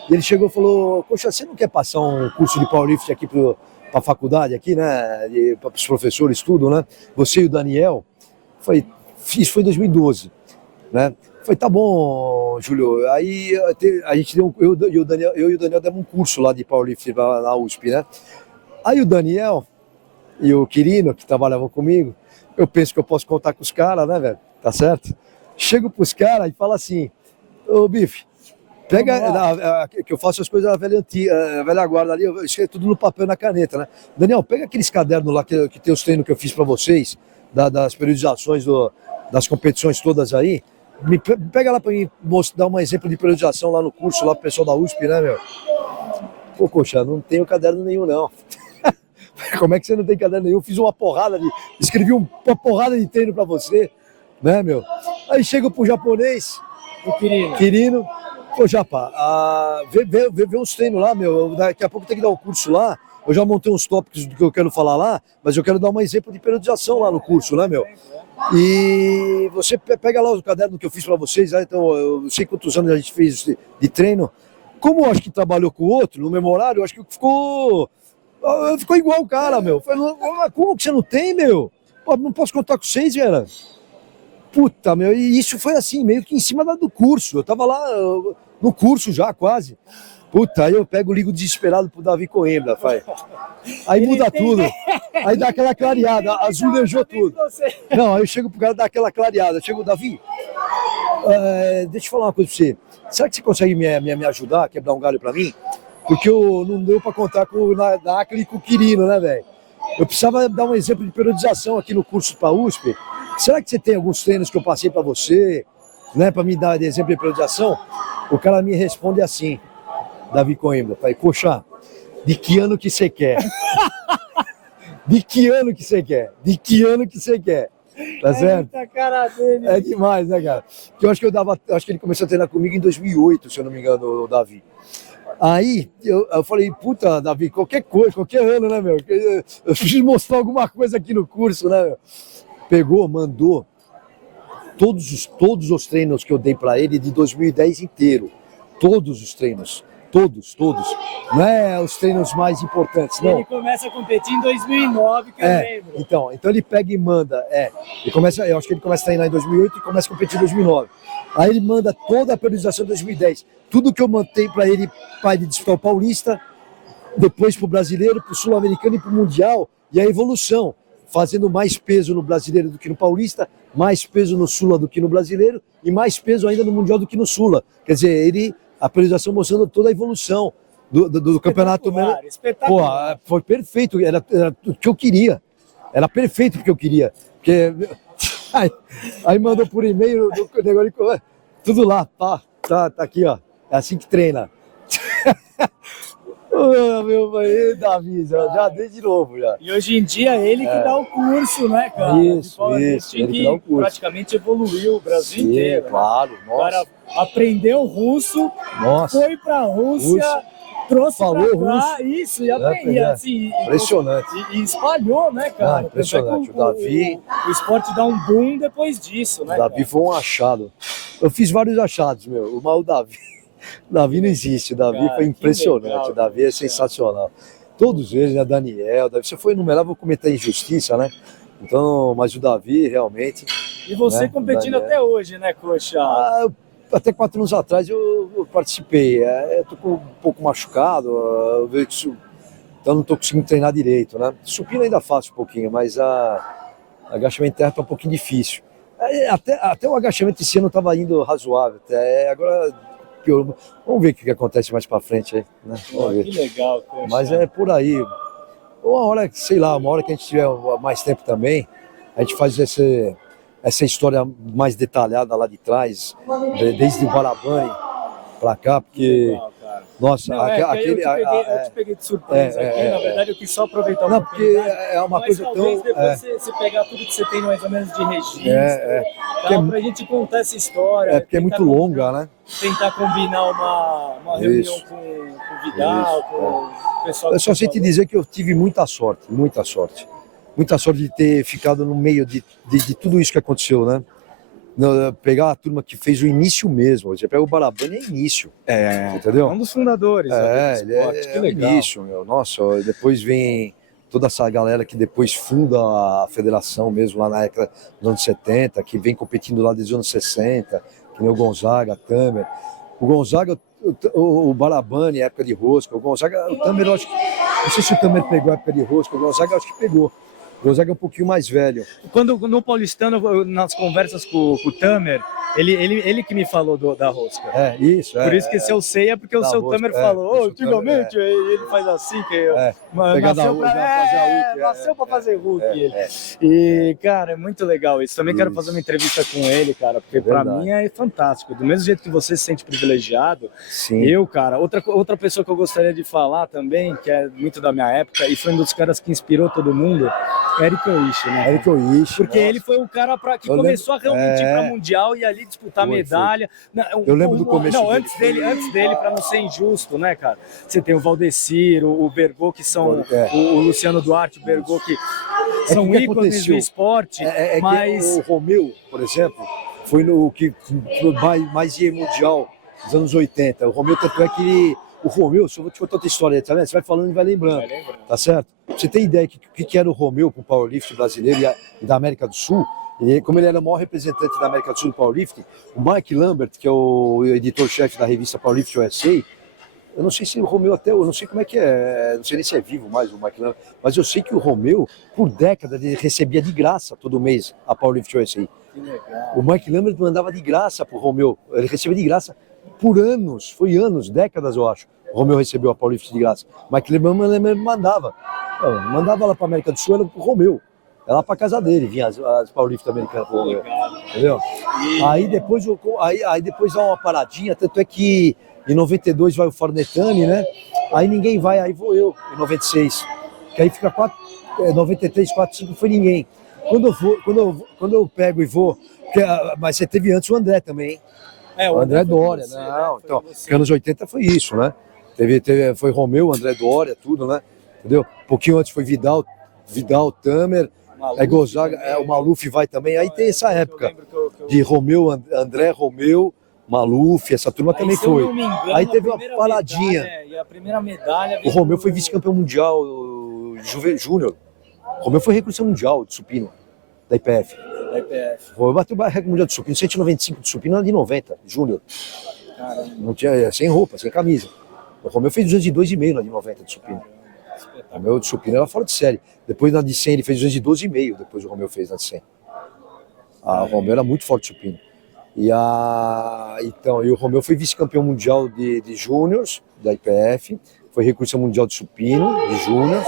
E ele chegou e falou, poxa, você não quer passar um curso de powerlifting aqui para a faculdade, aqui, né? Para os professores, tudo, né? Você e o Daniel. Isso foi em 2012, né? Falei, tá bom, Júlio. Aí a gente deu, eu e o Daniel demos um curso lá de powerlifting na USP, né? Aí o Daniel e o Quirino, que trabalhavam comigo, eu penso que eu posso contar com os caras, né, velho? Tá certo? Chego pros caras e falo assim, ô Bife, pega, que eu faço as coisas da velha guarda ali, eu escrevo tudo no papel e na caneta, né? Daniel, pega aqueles cadernos lá que tem os treinos que eu fiz para vocês, das periodizações das competições todas aí, pega lá para mim dar um exemplo de periodização lá no curso, lá pro pessoal da USP, né, meu? Pô, coxa, não tenho caderno nenhum, não. Como é que você não tem caderno nenhum? Eu fiz uma porrada escrevi uma porrada de treino para você, né, meu? Aí chego pro japonês, O Quirino, pô, Japa, vê uns treinos lá, meu. Daqui a pouco tem que dar um curso lá. Eu já montei uns tópicos do que eu quero falar lá, mas eu quero dar um exemplo de periodização lá no curso, né, meu? E você pega lá o caderno que eu fiz para vocês, né? Então eu sei quantos anos a gente fez de treino. Como eu acho que trabalhou com o outro, no mesmo horário, eu acho que ficou igual o cara, meu. Falei, como que você não tem, meu? Pô, não posso contar com vocês, velho. Puta, meu, e isso foi assim, meio que em cima do curso. Eu tava lá no curso já, quase. Puta, aí eu ligo desesperado pro Davi Coimbra, pai. Aí muda tudo. Aí dá aquela clareada, azulejou tudo. Não, aí eu chego pro cara dar aquela clareada. Eu chego, Davi, deixa eu falar uma coisa pra você. Será que você consegue me ajudar, quebrar um galho pra mim? Porque não deu pra contar com o Nacli e com o Quirino, né, velho? Eu precisava dar um exemplo de periodização aqui no curso pra USP. Será que você tem alguns treinos que eu passei pra você, né, pra me dar de exemplo de periodização? O cara me responde assim, Davi Coimbra, pai, poxa, de que ano que você quer? De que ano que você quer? De que ano que você quer? Tá certo? É cara dele. É demais, né, cara? Porque eu acho que ele começou a treinar comigo em 2008, se eu não me engano, o Davi. Aí eu falei, puta, Davi, qualquer coisa, qualquer ano, né, meu? Eu preciso mostrar alguma coisa aqui no curso, né, meu? Pegou, mandou todos os treinos que eu dei para ele de 2010 inteiro. Todos os treinos. Todos. Não é os treinos mais importantes, não. Ele começa a competir em 2009, que eu lembro. Então ele pega e manda. Eu acho que ele começa a treinar em 2008 e começa a competir em 2009. Aí ele manda toda a periodização de 2010. Tudo que eu mantei para ele disputar o Paulista, depois para o Brasileiro, para o Sul-Americano e para o Mundial, e a evolução. Fazendo mais peso no Brasileiro do que no Paulista, mais peso no Sula do que no Brasileiro e mais peso ainda no Mundial do que no Sula. Quer dizer, a periodização mostrando toda a evolução do campeonato. Espetacular. Pô, foi perfeito, era o que eu queria. Era perfeito o que eu queria. Porque, aí mandou por e-mail, tudo lá, tá aqui, ó. É assim que treina. Meu pai, Davi, já dei de novo já. E hoje em dia é ele que dá o curso, né, cara? Isso, ele que dá o curso. Praticamente evoluiu o Brasil inteiro. Claro, Né? O cara aprendeu russo, nossa. foi pra Rússia, trouxe falou pra cá, russo. isso, e aprendeu, assim, impressionante. E espalhou, né, cara? Impressionante. O Davi... O esporte dá um boom depois disso, né, O Davi foi um achado. Eu fiz vários achados, meu. Mas o Davi não existe. O Davi foi impressionante. Legal, o Davi é sensacional. Todos eles, né? Daniel, Davi. Se eu for enumerar, vou cometer injustiça, né? Então, mas o Davi, realmente... E você, né, competindo até hoje, né, Coxa? Até 4 anos atrás eu participei. Eu tô um pouco machucado. Eu vejo que isso então não estou conseguindo treinar direito, né? Supino ainda faço um pouquinho, mas agachamento de terra está um pouquinho difícil. Até o agachamento esse ano estava indo razoável, agora piorou. Vamos ver o que acontece mais para frente aí, né? Vamos ver. Que legal, poxa. Mas é por aí. Uma hora, sei lá, uma hora que a gente tiver mais tempo também, a gente faz essa história mais detalhada lá de trás, desde o Barabani para cá, porque... Legal, cara. Nossa, Não, aquele... eu te peguei de surpresa aqui, na verdade eu quis só aproveitar a Não, porque oportunidade. é uma Mas coisa talvez tão... depois você pegar tudo que você tem mais ou menos de registro, Porque tal, pra gente contar essa história. porque é muito longa, né? Tentar combinar uma reunião com o Vidal, com o pessoal. Eu só sei te dizer que eu tive muita sorte, muita sorte. Muita sorte de ter ficado no meio de tudo isso que aconteceu, né? Pegar a turma que fez o início mesmo. Você pega o Barabani, é início. Entendeu? É um dos fundadores do Ele esporte, que é o legal. início, meu. Nossa, depois vem toda essa galera que depois funda a federação mesmo lá na década dos anos 70, que vem competindo lá desde os anos 60, que nem o Gonzaga, Tamer. O Gonzaga, o Barabani, época de rosca. O Gonzaga, o Tamer, eu acho que... Não sei se o Tamer pegou a época de rosca, o Gonzaga eu acho que pegou. O Gonzaga é um pouquinho mais velho. Quando no Paulistano, nas conversas com o Tamer, ele que me falou da rosca. Isso. Por isso que se eu sei é porque o da seu rosca, Tamer falou, o seu antigamente Tamer, ele faz assim, que pegar da nasceu rua, pra, já fazer a Hulk, nasceu pra fazer Hulk. ele. É. E, cara, é muito legal isso. Também quero Isso. fazer uma entrevista com ele, cara, porque pra Verdade. mim é fantástico. Do mesmo jeito que você se sente privilegiado, Sim. eu, cara, outra pessoa que eu gostaria de falar também, que é muito da minha época, e foi um dos caras que inspirou todo mundo, Eric Oishi, né? Eric Oishi. Porque nossa. ele foi o cara que Eu começou a realmente ir lembro, pra Mundial e ali disputar Foi. medalha. Eu lembro do começo Não, dele. antes dele, pra não ser injusto, né, cara? Você tem o Valdecir, o Bergot, que são o Luciano Duarte, o Bergot, que são que ícones aconteceu? do esporte, mas... Que o Romeu, por exemplo, foi no que mais ia mundial dos anos 80. O Romeu, tanto é que o Romeu, se eu vou te contar outra história, tá vendo? Você vai falando e vai lembrando, tá certo? Pra você tem ideia do que era o Romeu pro powerlifting brasileiro e da América do Sul? Como ele era o maior representante da América do Sul do powerlifting, o Mike Lambert, que é o editor-chefe da revista Powerlifting USA, eu não sei se o Romeu eu não sei como é que não sei nem se é vivo mais o Mike Lambert, mas eu sei que o Romeu, por décadas, ele recebia de graça todo mês a Powerlifting USA. Que legal. O Mike Lambert mandava de graça pro Romeu, ele recebia de graça por anos, foi anos, décadas eu acho. O Romeu recebeu a Powerlifting de graça. O Mike Lambert mandava lá para América do Sul, era pro Romeu. É lá para casa dele, vinha as powerlifting americanas pro Romeu. Entendeu? Aí depois dá uma paradinha, tanto é que em 92 vai o Farnetani, né? Aí ninguém vai, aí vou eu, em 96. Que aí fica 93, 4, 5, foi ninguém. Quando eu pego e vou, mas você teve antes o André também, hein? O André Dória, não. Então, porque anos 80 foi isso, né? Foi Romeu, André Dória, tudo, né? Entendeu? Um pouquinho antes foi Vidal, Tamer, Gonzaga, o Maluf vai também. Aí tem essa época de Romeu, André, Romeu, Maluf, essa turma também foi. Aí teve uma paradinha. E a primeira medalha... O Romeu foi vice-campeão mundial júnior. O Romeu foi recurso mundial de supino, da IPF. Foi bateu o recorde mundial de supino, 195 de supino, de 90, júnior. Não tinha, sem roupa, sem camisa. O Romeu fez 202,5 na de 90 de supino. O Romeu de supino era fora de série. Depois na de 100 ele fez 212,5, depois o Romeu fez na de 100. O Romeu era muito forte de supino. E o Romeu foi vice-campeão mundial de júniors, da IPF, foi recurso mundial de supino, de júniors.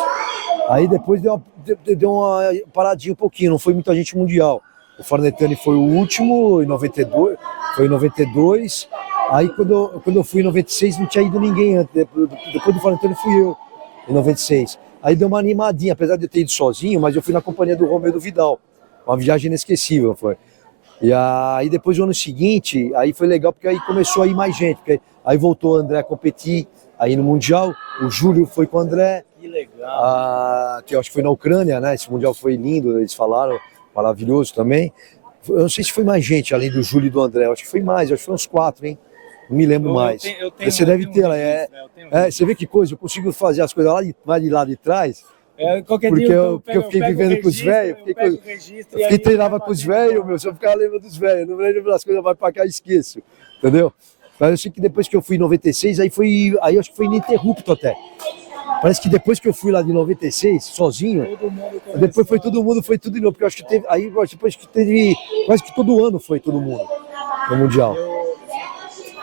Aí depois deu uma paradinha um pouquinho, não foi muita gente mundial. O Farnetani foi o último, em 92. Aí quando eu fui em 96 não tinha ido ninguém antes. Depois do Farnetani fui eu, em 96. Aí deu uma animadinha, apesar de eu ter ido sozinho, mas eu fui na companhia do Romeu e do Vidal. Uma viagem inesquecível foi. E aí depois do ano seguinte, aí foi legal porque aí começou a ir mais gente. Porque aí voltou o André a competir aí no Mundial, o Júlio foi com o André. Que legal. Que eu acho que foi na Ucrânia, né? Esse Mundial foi lindo, eles falaram, maravilhoso também. Eu não sei se foi mais gente, além do Júlio e do André, eu acho que foi mais, eu acho que foi uns 4, hein? Não me lembro mais. Você deve ter lá. Você vê que coisa, eu consigo fazer as coisas mais de lá de trás. Porque eu fiquei vivendo com os velhos, eu treinava com os velhos, meu, se eu ficava lembrando dos velhos, não lembro das coisas, vai pra cá e esqueço, entendeu? Mas eu sei que depois que eu fui em 96, aí eu acho que foi ininterrupto até. Parece que depois que eu fui lá de 96, sozinho, Todo mundo começou. depois foi tudo de novo, porque eu acho que teve, aí depois que teve, quase que todo ano foi todo mundo no Mundial.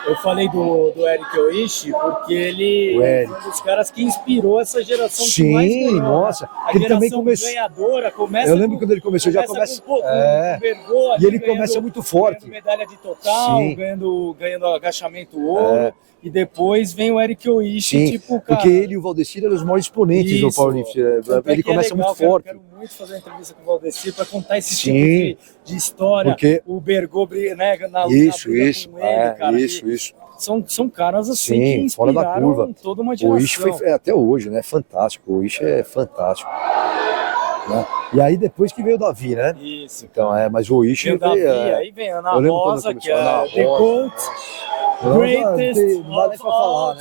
Eu falei do Eric Oishi porque ele O Eric. foi um dos caras que inspirou essa geração que Sim, mais ganhou. nossa, A ele também geração começou. ganhadora começa Eu lembro com- quando ele começou, já começa. com É, o Bergô ali e ele ganhando- começa muito forte. ganhando medalha de total, Sim. ganhando agachamento ouro, É. e depois vem o Eric Oishi, Sim, tipo, cara... porque ele e o Valdecir eram os maiores exponentes do Isso. powerlifting. Tanto é Ele que é começa legal, muito forte. Quero muito fazer uma entrevista com o Valdecir para contar esse Sim. tipo de história. Porque- O Bergô, né, na Isso, briga isso. com ele, cara. Isso. São caras assim Sim, que fora da inspiraram curva. toda uma O geração. Ishi foi até hoje, né? Fantástico. O Ishi é fantástico. Né? E aí depois que veio o Davi, né? Isso. Então, mas o Ishi Vem o Davi, foi, aí vem a Ana eu lembro quando Rosa, que começou a é Ana The Rosa. GOAT, Não dá nem Greatest pra of falar, all né?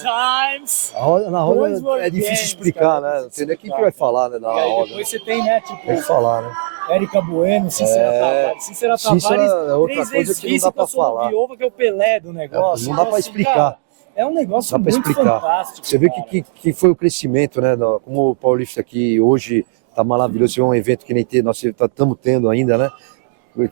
times. Na Dois roda é difícil games, explicar, cara, é né? Não difícil tem nem quem que explicar. vai falar, né? Na E aí roda. depois você tem, né, tipo, Tem que falar, né? Érica Bueno, Cícera Tavares. Cícera Cícera Tavares, é outra 3 coisa vezes que não dá vice pra com a falar. Soloviova, que é o Pelé do negócio. Não dá Então, pra assim, explicar. cara, é um negócio Dá pra muito explicar. fantástico. Você vê cara. que foi o crescimento, né? Como o Paulista aqui hoje tá maravilhoso. Você vê um evento que nem nós estamos tendo ainda, né?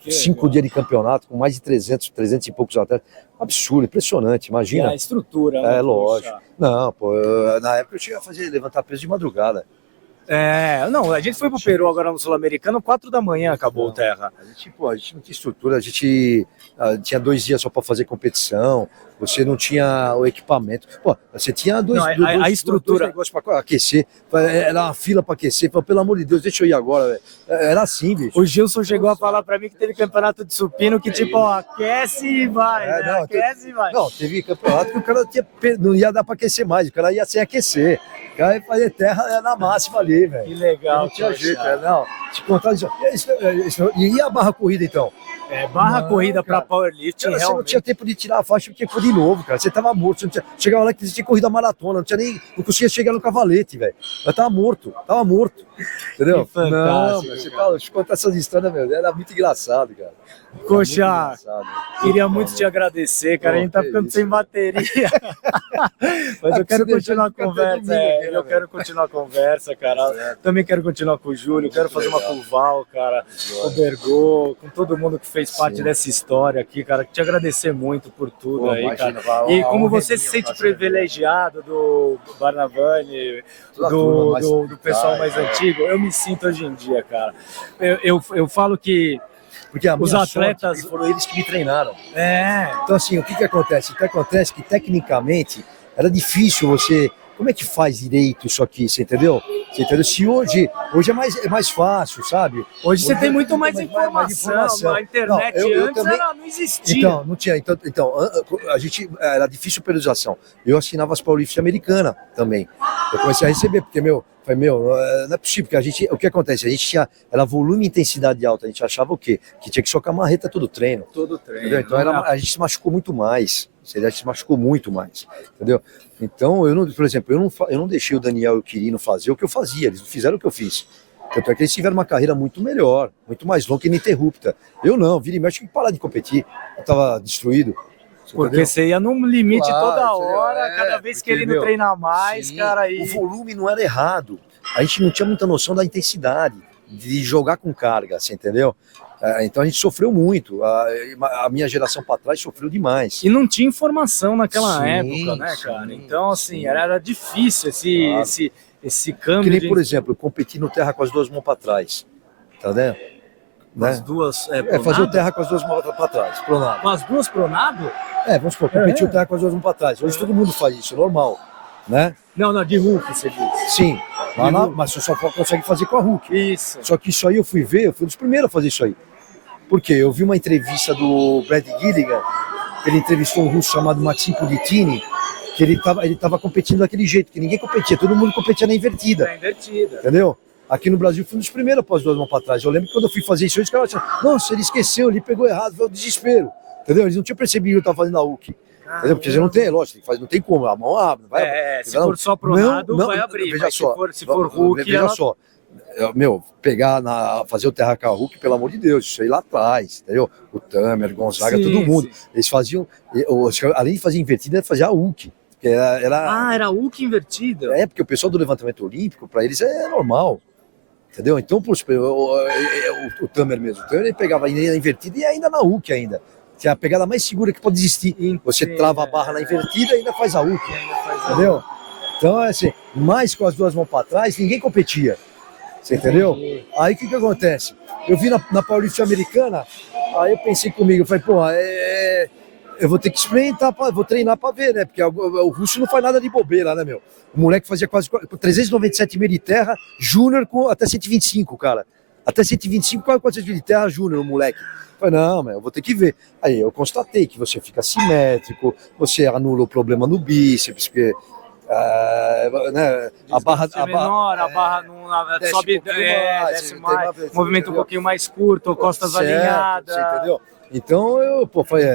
5 dias de campeonato, com mais de 300 e poucos atletas. Absurdo, impressionante, E imagina. a estrutura, né? É, poxa. lógico. Não, pô, na época eu cheguei a levantar peso de madrugada. Não, a gente foi pro Peru agora no Sul-Americano, 4 da manhã acabou o terra. A gente não tinha estrutura, a gente tinha 2 dias só para fazer competição, você não tinha o equipamento. Pô, você tinha A estrutura. dois negócios para aquecer, era uma fila para aquecer. Falei, pelo amor de Deus, deixa eu ir agora, velho. Era assim, bicho. O Gilson chegou a falar pra mim que teve campeonato de supino que tipo, ó, aquece e vai, né? Não, Aquece e vai. Não, teve campeonato que o cara não ia dar para aquecer mais, o cara ia sem aquecer. O cara ia fazer terra na máxima ali, velho. Que legal. Não tinha poxa. jeito, não. Te contar isso. E a barra corrida, então? Barra Não, corrida cara. pra powerlifting, Você não realmente. tinha tempo de tirar a faixa porque foi de novo, cara. Você tava morto. Você não tinha... Chegava lá que você tinha corrida maratona, não conseguia chegar no cavalete, velho. Eu tava morto. Entendeu? Que fantástico, Não, você cara. fala, te contar essas histórias, meu. Era muito engraçado, cara. Era Coxa, muito engraçado. queria muito te agradecer, cara. A gente tá que ficando isso, sem bateria. Mas eu quero você continuar a deixar de conversa. ficar até domingo aqui, né, Eu quero continuar a conversa, cara. Certo. Também quero continuar com o Júlio, quero fazer uma legal. com o Val, cara, com o Bergô, com todo mundo que fez parte Sim. dessa história aqui, cara. Te agradecer muito por tudo Pô, aí, imagina, cara. vai, E uma como honra você se minha sente fazer, privilegiado do Barnavani, Toda a turma mais do pessoal eficaz, mais antigo, eu me sinto hoje em dia, cara. Eu falo que Porque a Os minha atletas- sorte, foram eles que me treinaram. é, Então, assim, o que acontece? O que acontece é que, tecnicamente, era difícil você... Como é que faz direito isso aqui, você entendeu? Você entendeu? Se hoje é mais fácil, sabe? hoje você Hoje tem eu muito tenho mais mais informação. A internet Não, eu antes também- não existia. Então, não tinha. Então, a gente... Era difícil a periodização. Eu assinava as Paulifts americanas também. Eu comecei a receber, porque, falei, não é possível, porque o que acontece? A gente tinha... Era volume e intensidade alta. A gente achava o quê? Que tinha que socar marreta todo treino. Todo treino. Entendeu? Então a gente se machucou muito mais. A gente se machucou muito mais. Entendeu? Então, por exemplo, eu não deixei o Daniel e o Quirino fazer o que eu fazia, eles não fizeram o que eu fiz. Tanto é que eles tiveram uma carreira muito melhor, muito mais longa e ininterrupta. Eu não, vira e mexe, tive que parar de competir. Eu estava destruído. Você Porque entendeu? você ia num limite Claro, toda entendeu? hora, cada vez porque, querendo treinar mais, sim, cara. E... O volume não era errado. A gente não tinha muita noção da intensidade, de jogar com carga, você entendeu? Então a gente sofreu muito. A minha geração para trás sofreu demais. E não tinha informação naquela Sim, época, né, sim, cara? Então, assim, sim. era difícil Claro. esse câmbio. Que nem, de- por exemplo, eu competi no terra com as duas mãos para trás. Tá vendo? com as Né? duas. Fazer o terra com as duas mãos para trás, pronado. Com as duas pronado? Vamos supor, competir o terra com as duas mãos para trás. Hoje todo mundo faz isso, é normal. Né? Não, de Hulk, você disse. Sim, mas você só consegue fazer com a Hulk. Isso. Só que isso aí eu fui um dos primeiros a fazer isso aí. Por quê? Eu vi uma entrevista do Brad Gilligan, ele entrevistou um russo chamado Maxim Puditini, que ele tava competindo daquele jeito, que ninguém competia, todo mundo competia na invertida, É invertida. entendeu? Aqui no Brasil fui um dos primeiros a pôr as duas mãos para trás. Eu lembro que quando eu fui fazer isso, os caras acharam, nossa, ele esqueceu, ele pegou errado, foi o desespero, entendeu? Eles não tinham percebido que eu estava fazendo a Hulk. Entendeu? Porque você não tem, lógico, não tem como, a mão abre, vai abrir. Se for só pronado, Não, vai abrir. veja Mas só, se for Hulk, veja ela... só, fazer o terra com a Hulk, pelo amor de Deus, isso aí lá atrás, entendeu? O Tamer, Gonzaga, Sim, todo mundo, sim. eles faziam, além de fazer invertida, fazer a Hulk, Porque era Ah, era Hulk invertido. é porque o pessoal do levantamento olímpico, para eles é normal. Entendeu? Então, o Tamer mesmo, o Tamer, ele pegava ainda invertida e ainda na Hulk ainda. Que é a pegada mais segura que pode existir. Você trava a barra na invertida e ainda faz a Hulk. Entendeu? Então, assim, mais com as duas mãos para trás, ninguém competia. Você entendeu? Aí o que acontece? Eu vi na Paulista Americana, aí eu pensei comigo, eu falei, pô, eu vou ter que experimentar, vou treinar para ver, né? Porque o russo não faz nada de bobeira, né, meu? O moleque fazia quase 397 meio de terra, júnior com até 125, cara. Até 125, quase 400 meio de terra, júnior, o moleque. Eu falei, não, mas eu vou ter que ver. Aí eu constatei que você fica simétrico, você anula o problema no bíceps, porque né, a barra menor, a barra não sobe, desce mais, movimento um pouquinho mais curto, costas alinhadas. Você entendeu? Então eu,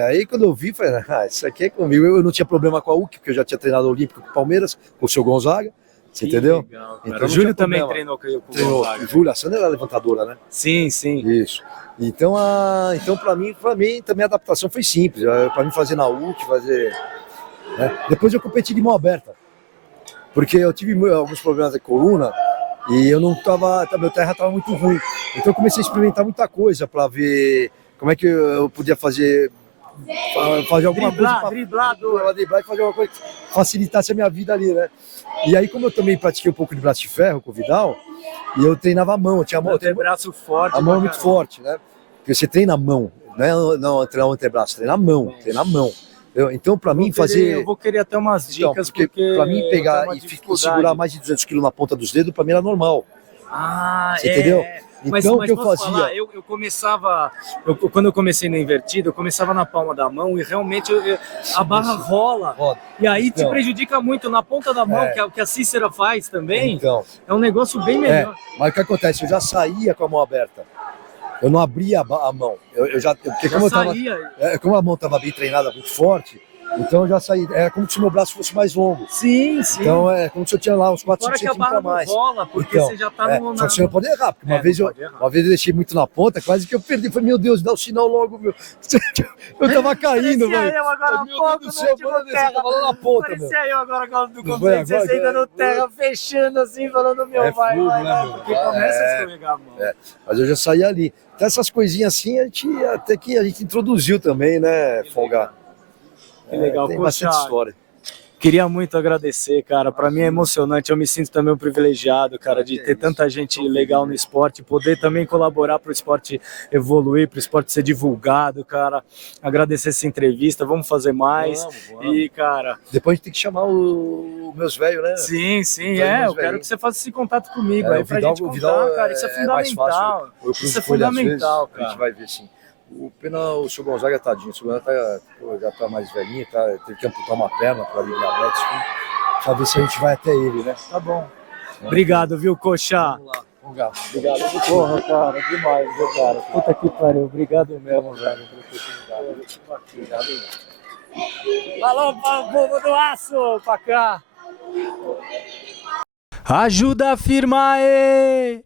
aí quando eu vi, falei, isso aqui é comigo. Eu não tinha problema com a UC, porque eu já tinha treinado Olímpico com o Palmeiras, com o seu Gonzaga, você entendeu? Legal, então, o Júlio também treinou com o Gonzaga. Júlio, a Sandra era levantadora, né? Sim. Isso. Então para mim também a adaptação foi simples. Para mim fazer na UC, fazer. Né? Depois eu competi de mão aberta, porque eu tive alguns problemas de coluna e eu não meu terra estava muito ruim. Então eu comecei a experimentar muita coisa para ver como é que eu podia fazer alguma coisa para driblar e fazer alguma coisa que facilitasse a minha vida ali, né? E aí, como eu também pratiquei um pouco de braço de ferro com o Vidal, e eu treinava a mão, eu tinha a mão, braço forte, a mão é muito forte, né? Porque você treina a mão, não treinar o antebraço, treina a mão, Então, para mim, eu vou querer até umas dicas, porque para mim pegar e segurar mais de 200 quilos na ponta dos dedos, para mim era normal. Você entendeu? Então, o que eu fazia? Falar, eu começava, quando eu comecei no invertido, eu começava na palma da mão e realmente a barra rola. E aí te prejudica muito na ponta da mão, que é o que a Cícera faz também. Então, é um negócio bem melhor. Mas o que acontece? Eu já saía com a mão aberta. Eu não abria a mão. Porque como a mão estava bem treinada, muito forte, então eu já saí. Era como se meu braço fosse mais longo. Sim. Então é como se eu tinha lá uns 4, 5 centímetros a mais. Rola, porque então, você já tá no. Só que você não pode errar, porque uma vez eu deixei muito na ponta, quase que eu perdi. Falei, meu Deus, dá o sinal logo, meu. Eu tava caindo, velho. Eu agora meu Deus do céu, você tava lá na ponta, meu. Parecia eu agora do controle, você ainda no terra, fechando assim, falando, meu, vai, porque começa a escorregar a mão. Mas eu já saí ali. Então essas coisinhas assim, até que a gente introduziu também, né, Folgar? Que legal, tem bastante história. Queria muito agradecer, cara. Para mim é emocionante. Eu me sinto também um privilegiado, cara, de ter tanta gente legal no esporte, poder também colaborar para o esporte evoluir, para o esporte ser divulgado, cara. Agradecer essa entrevista. Vamos fazer mais. Vamos. E, cara, depois a gente tem que chamar os meus velhos, né? Sim. Eu quero que você faça esse contato comigo aí pra gente contar, cara. Isso é fundamental. Isso é fundamental, cara. A gente vai ver, sim. O pena, o seu Gonzaga, tadinho, o seu Gonzaga já tá mais velhinho, teve que amputar uma perna para ali diabetes, pra ver se a gente vai até ele, né? Tá bom. Obrigado, viu, Coxa? Vamos lá. Obrigado. Porra, cara, demais, viu, cara? Puta que pariu, obrigado mesmo, velho. Falou, povo do aço, pra cá. Ajuda a firma aí!